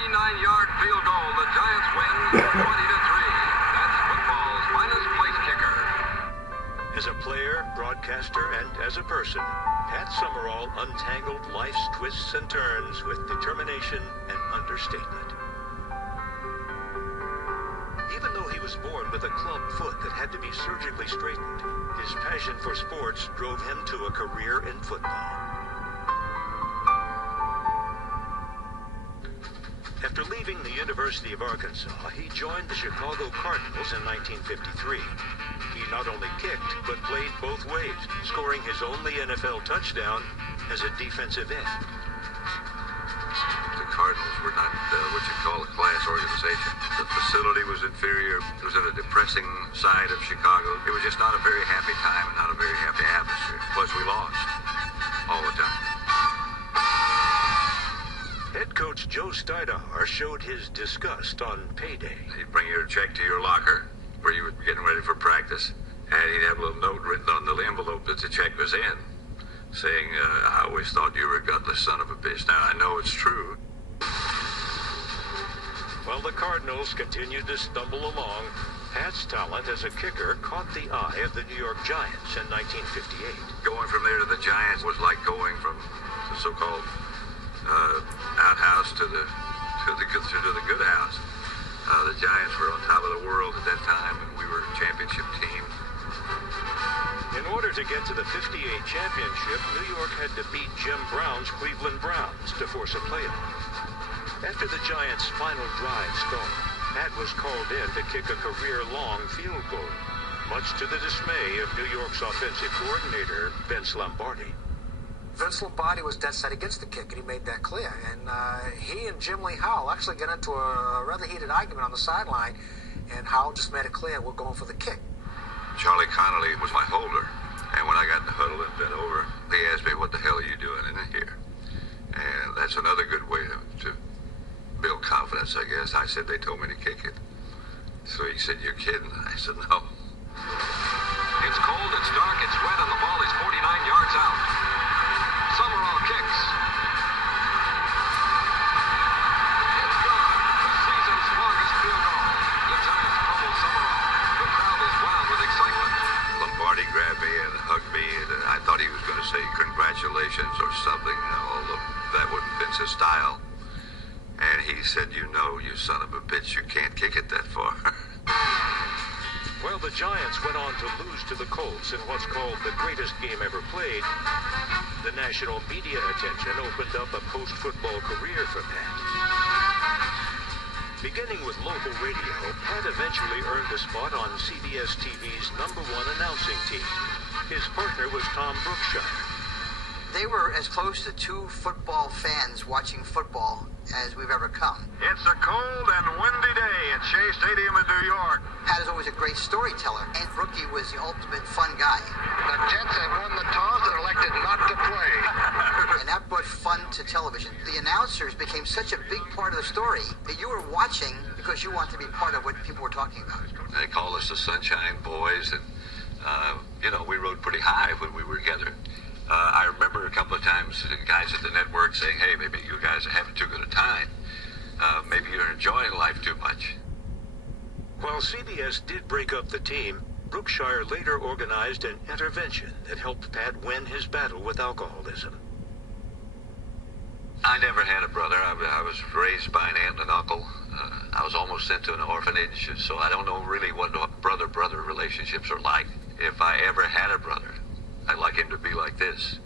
49-yard field goal. The Giants win 20-3. That's football's finest place kicker. As a player, broadcaster, and as a person, Pat Summerall untangled life's twists and turns with determination and understatement. Even though he was born with a club foot that had to be surgically straightened, his passion for sports drove him to a career in football. After leaving the University of Arkansas, he joined the Chicago Cardinals in 1953. He not only kicked, but played both ways, scoring his only NFL touchdown as a defensive end. The Cardinals were not what you'd call a class organization. The facility was inferior. It was at a depressing side of Chicago. It was just not a very happy time and not a very happy atmosphere. Plus, we lost all the time. Head coach Joe Steinauer showed his disgust on payday. He'd bring your check to your locker where you were getting ready for practice, and he'd have a little note written on the envelope that the check was in, saying, I always thought you were a gutless son of a bitch. Now, I know it's true. While the Cardinals continued to stumble along, Pat's talent as a kicker caught the eye of the New York Giants in 1958. Going from there to the Giants was like going from the so-called outhouse to the good house. The Giants were on top of the world at that time, and we were a championship team. In order to get to the 58 championship, New York had to beat Jim Brown's Cleveland Browns to force a playoff. After the Giants' final drive stalled, Pat was called in to kick a career-long field goal, much to the dismay of New York's offensive coordinator, Vince Lombardi. Vince Lombardi was dead set against the kick, and he made that clear. And he and Jim Lee Howell actually got into a rather heated argument on the sideline, and Howell just made it clear, we're going for the kick. Charlie Connolly was my holder, and when I got in the huddle and bent over, he asked me, what the hell are you doing in here? And that's another good way to build confidence, I guess. I said, they told me to kick it. So he said, you're kidding? I said, no. It's cold, it's dark, it's wet, and the ball is 49 yards out. Summerall kicks. It's gone. The season's longest field goal. The Giants pummel Summerall. The crowd is wild with excitement. Lombardi grabbed me and hugged me, and I thought he was going to say congratulations or something, although that wasn't Vince's style. And he said, you know, you son of a bitch, you can't kick it that far. Well, the Giants went on to lose to the Colts in what's called the greatest game ever played. The national media attention opened up a post-football career for Pat. Beginning with local radio, Pat eventually earned a spot on CBS TV's #1 announcing team. His partner was Tom Brookshire. They were as close to two football fans watching football as we've ever come. It's a cold and windy day at Shea Stadium in New York. Pat is always a great storyteller, and Brookie was the ultimate fun guy. The Jets have won the toss and elected not to play. And that brought fun to television. The announcers became such a big part of the story that you were watching because you wanted to be part of what people were talking about. They called us the Sunshine Boys, and, we rode pretty high when we were together. I remember a couple of times the guys at the network saying, hey, maybe you guys are having too good a time. Maybe you're enjoying life too much. While CBS did break up the team, Brookshire later organized an intervention that helped Pat win his battle with alcoholism. I never had a brother. I was raised by an aunt and uncle. I was almost sent to an orphanage, so I don't know really what brother-brother relationships are like. If I ever had a brother, I'd like him to be like this.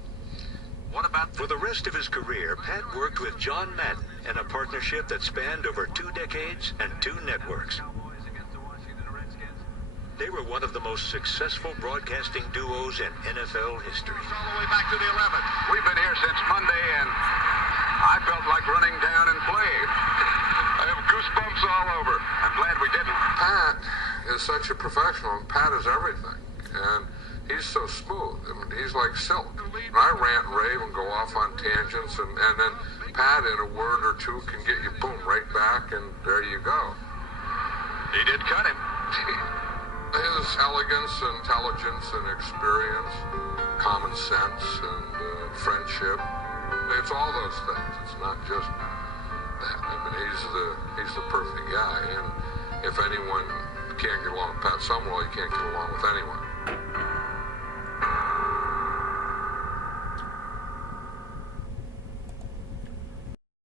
What about... For the rest of his career, Pat worked with John Madden in a partnership that spanned over 2 decades and 2 networks. They were one of the most successful broadcasting duos in NFL history. All the way back to the 11th. We've been here since Monday, and I felt like running down and playing. I have goosebumps all over. I'm glad we didn't. Pat is such a professional, and Pat is everything. And he's so smooth. I mean, he's like silk. I rant and rave and go off on tangents, and then Pat, in a word or two, can get you, boom, right back, and there you go. He did cut him. His elegance, intelligence, and experience, common sense, and friendship, it's all those things. It's not just that. I mean, he's the perfect guy, and if anyone can't get along with Pat Summerall, you can't get along with anyone.